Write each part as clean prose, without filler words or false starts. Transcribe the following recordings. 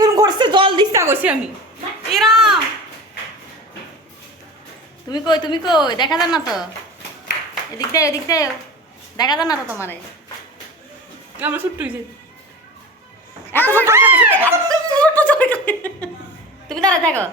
এরকম করছে জল দিচ্ছা কইছি আমি এরাম। তুমি কই দেখা যায় না তো, এদিক দিয়ে দেখা যায় না তো তোমারে। আমরা ছুট্টু হয়েছে তুমি দাঁড়া থাকো।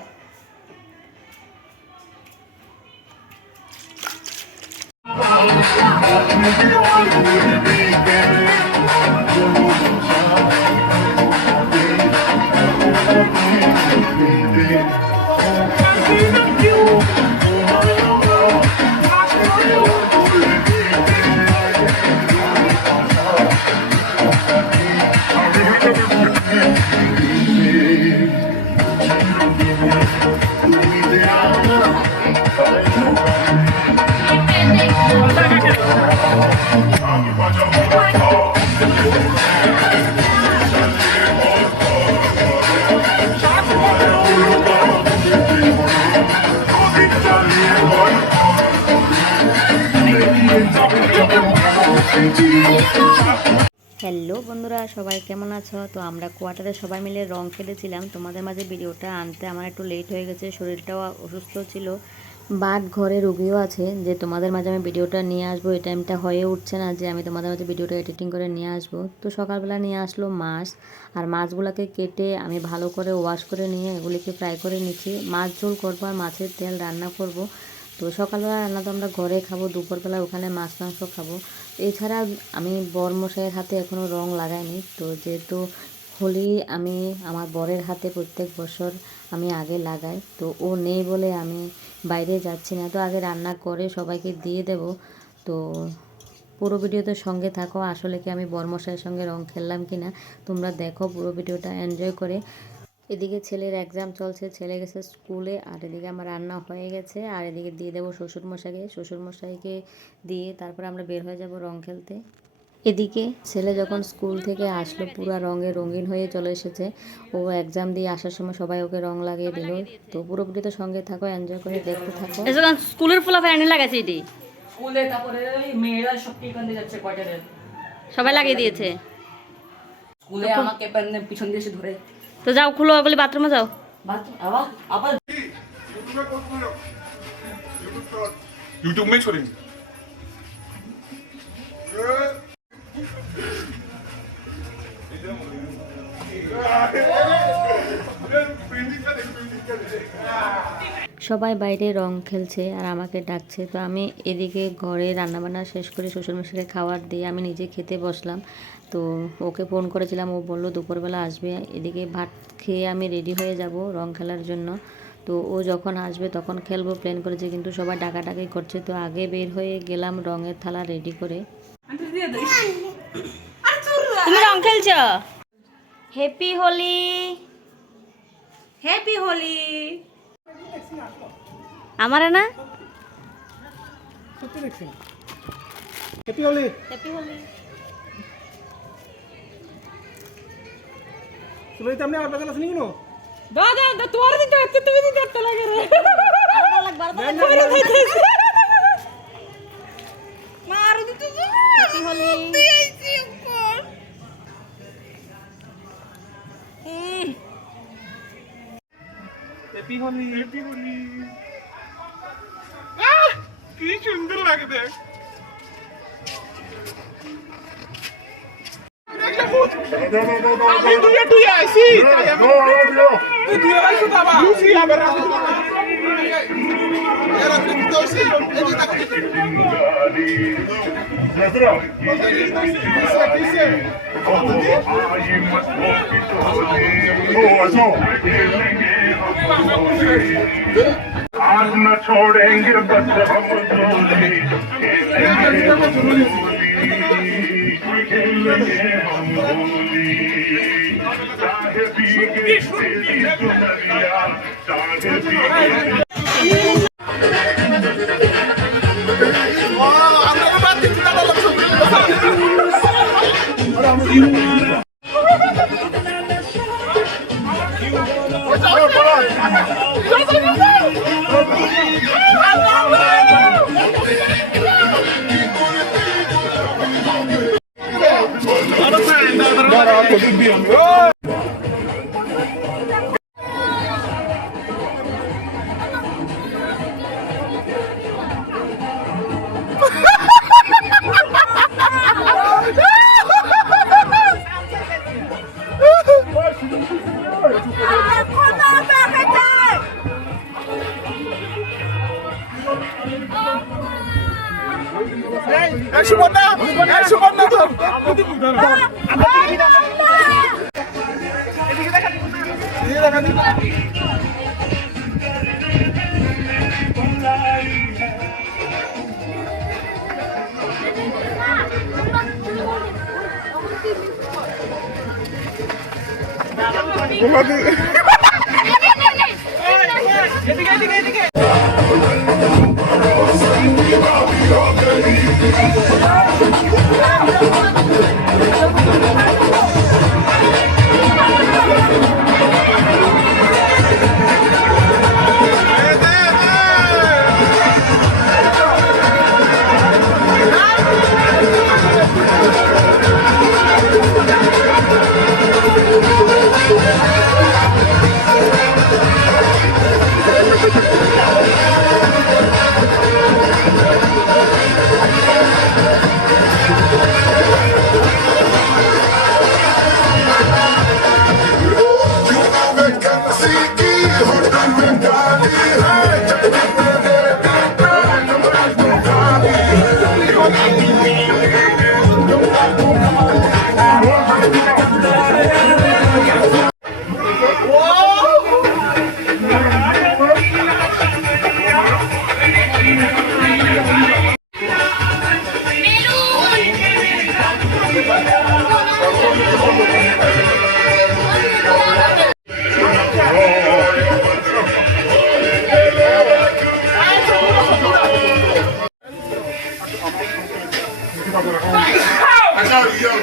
হ্যালো বন্ধুরা, সবাই কেমন আছো? তো আমরা কোয়ার্টারে সবাই মিলে রং খেলেছিলাম। তোমাদের মাঝে ভিডিওটা আনতে আমার একটু লেট হয়ে গেছে, শরীরটাও অসুস্থ ছিল, বাট ঘরে রোগীও আছে। যে তোমাদের মাঝে আমি ভিডিওটা নিয়ে আসবো এই টাইমটা হয়ে উঠছে না যে আমি তোমাদের মাঝে ভিডিওটা এডিটিং করে নিয়ে আসবো। তো সকালবেলা নিয়ে আসলো মাছ, আর মাছগুলোকে কেটে আমি ভালো করে ওয়াশ করে নিয়ে এগুলিকে ফ্রাই করে নিচ্ছি। মাছ ঝোল করবো আর মাছের তেল রান্না করব। তো সকালবেলা রান্না তো আমরা ঘরে খাবো, দুপুরবেলা ওখানে মাছ মাংস খাবো। এছাড়া আমি বরমশাইয়ের হাতে এখনও রং লাগাইনি। তো যেহেতু হোলি আমি আমার বরের হাতে প্রত্যেক বছর আমি আগে লাগাই, তো ও নেই বলে আমি বাইরে যাচ্ছি না, তো আগে রান্না করে সবাইকে দিয়ে দেব। তো পুরো ভিডিওতে সঙ্গে থাকো, আসলে কি আমি বরমশাইয়ের সঙ্গে রং খেললাম কি না তোমরা দেখো পুরো ভিডিওটা এনজয় করে। এদিকে ছেলের এক্সাম চলছে, ছেলে গেছে স্কুলে, আর এদিকে আমার রান্না হয়ে গেছে, আর এদিকে দিয়ে দেবো শ্বশুরমশাইকে দিয়ে তারপরে আমরা বের হয়ে যাব রং খেলতে। এদিকে ছেলে যখন স্কুল থেকে আসলো পুরো রঙে রঙিন হয়ে চলে এসেছে। ও এক্সাম দিয়ে আসার সময় সবাই ওকে রং লাগিয়ে দিল। তো পুরো ভিডিওতে সঙ্গে থাকো, এনজয় করে দেখতে থাকো। স্কুলের ফুলা ফ্যানি লাগাইছে এটি স্কুলে, তারপরে মেয়েরা সব কি কান্দে যাচ্ছে কোয়ার্টারে সবাই লাগিয়ে দিয়েছে। স্কুলে আমাকে পিছন দিয়ে এসে ধরে। তো যাও খুলো ওগুলি, বাথরুমে যাও। আবার यूट्यूब में छोड़ेंगे। সবাই বাইরে রং খেলছে আর আমাকে ডাকছে। তো আমি এদিকে ঘরে রান্নাবান্না শেষ করে শ্বশুরমশাইকে খাবার দিয়ে আমি নিজে খেতে বসলাম। তো ওকে ফোন করেছিলাম, ও বললো দুপুরবেলা আসবে। এদিকে ভাত খেয়ে আমি রেডি হয়ে যাব রং খেলার জন্য। তো ও যখন আসবে তখন খেলবো প্ল্যান করেছে, কিন্তু সবাই ডাকাডাকি করছে। তো আগে বের হয়ে গেলাম রঙের থালা রেডি করে। তুমি রং খেলছ? Happy Holi, happy Holi. আমার না সত্যি দেখছেন হ্যাপি হোলি। হ্যাপি হোলি। সুলইতে আপনি আর বাজার আসেন কিনো দাদা তোমার দিতে হচ্ছে, তুমি দিতে হচ্ছে লাগে রে মার দিতে যা। হ্যাপি হোলি। তুই আইছি উপর হ্যাপি হোলি। हैप्पी होली। কি সুন্দর লাগে দেখ। আমি দুয়ে আইছি, তাই আমি তুই দুয়ে আইছো বাবা। লুচি আবার রাখো বাবা। এরা কি দোষী? এই যে দেখো। आज न छोड़ेंगे बस हम खेलेंगे हम होली। चाहे भीगे तेरी चुनरिया, चाहे भीगे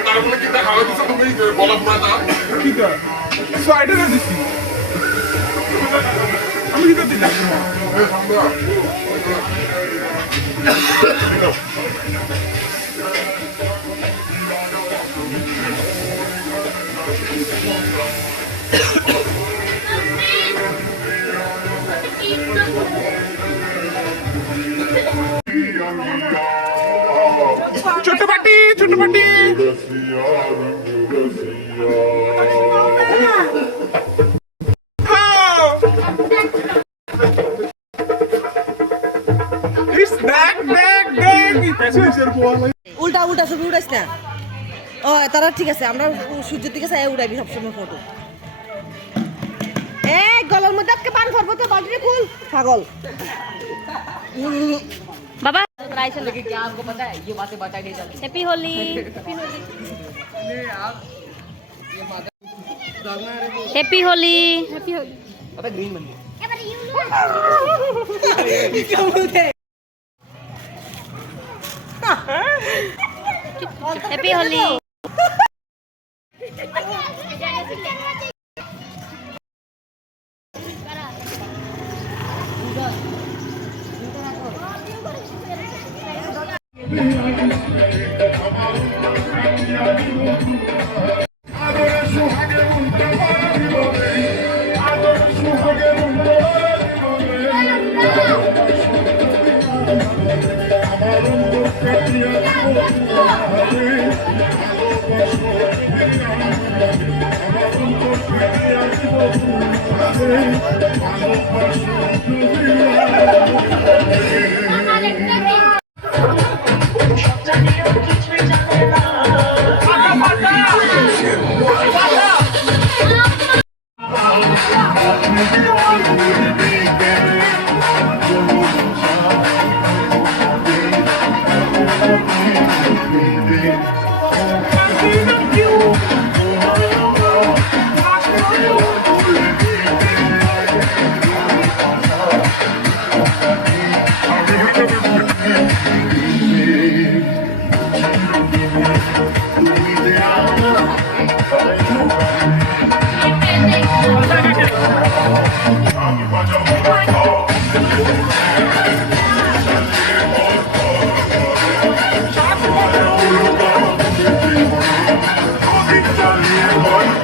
তারপরে কি দেখা হয়েছে তুমি বলা পুরাটা ঠিক আছে সাইডে দিছি আমি কি দিলাম ছোট পাটি উল্টা উল্টা ছবি উঠাইস না ও তারা ঠিক আছে আমরা সূর্যের দিকে চাই উড়াইবি সবসময় ফটো এই গলার মধ্যে আজকে পান ধরবো তো বালতিটা খুল পাগল बाबा लेकिन क्या आपको पता है ये बातें बता दी जाती happy Holi happy Holi happy Holi अबे ग्रीन बंदी happy Holi Victory,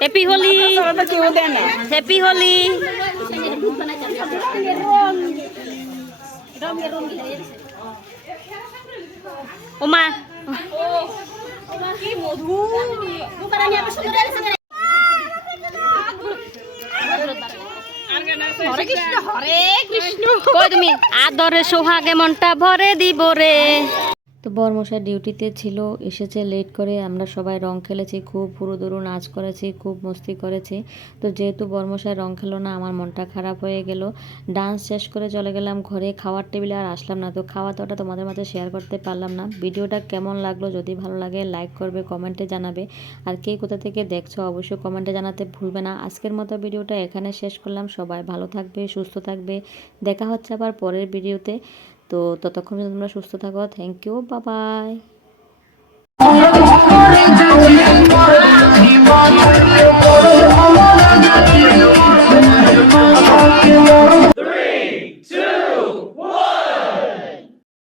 happy Holi, happy Holi. ওমা কি মধু হরে কৃষ্ণ হরে কৃষ্ণ। কই তুমি আদরে সোহাগে মনটা ভরে দিব রে। তো বরমশাই ডিউটিতে ছিল, এসেছে লেট করে। আমরা সবাই রং খেলেছি, খুব হুড়োদুড়ো নাচ করেছি, খুব মস্তি করেছি। তো যেহেতু বরমশাই রং খেলো না, আমার মনটা খারাপ হয়ে গেল। ডান্স শেষ করে চলে গেলাম ঘরে, খাওয়ার টেবিলে আর আসলাম না। তো খাওয়া দাওয়াটা তোমাদের মাঝে শেয়ার করতে পারলাম না। ভিডিওটা কেমন লাগলো, যদি ভালো লাগে লাইক করবে, কমেন্টে জানাবে। আর কে কোথা থেকে দেখছো অবশ্যই কমেন্টে জানাতে ভুলবে না। আজকের মতো ভিডিওটা এখানে শেষ করলাম। সবাই ভালো থাকবে, সুস্থ থাকবে। দেখা হচ্ছে আবার পরের ভিডিওতে। তো ততক্ষণ তোমরা সুস্থ থাকো। Thank you, bye by.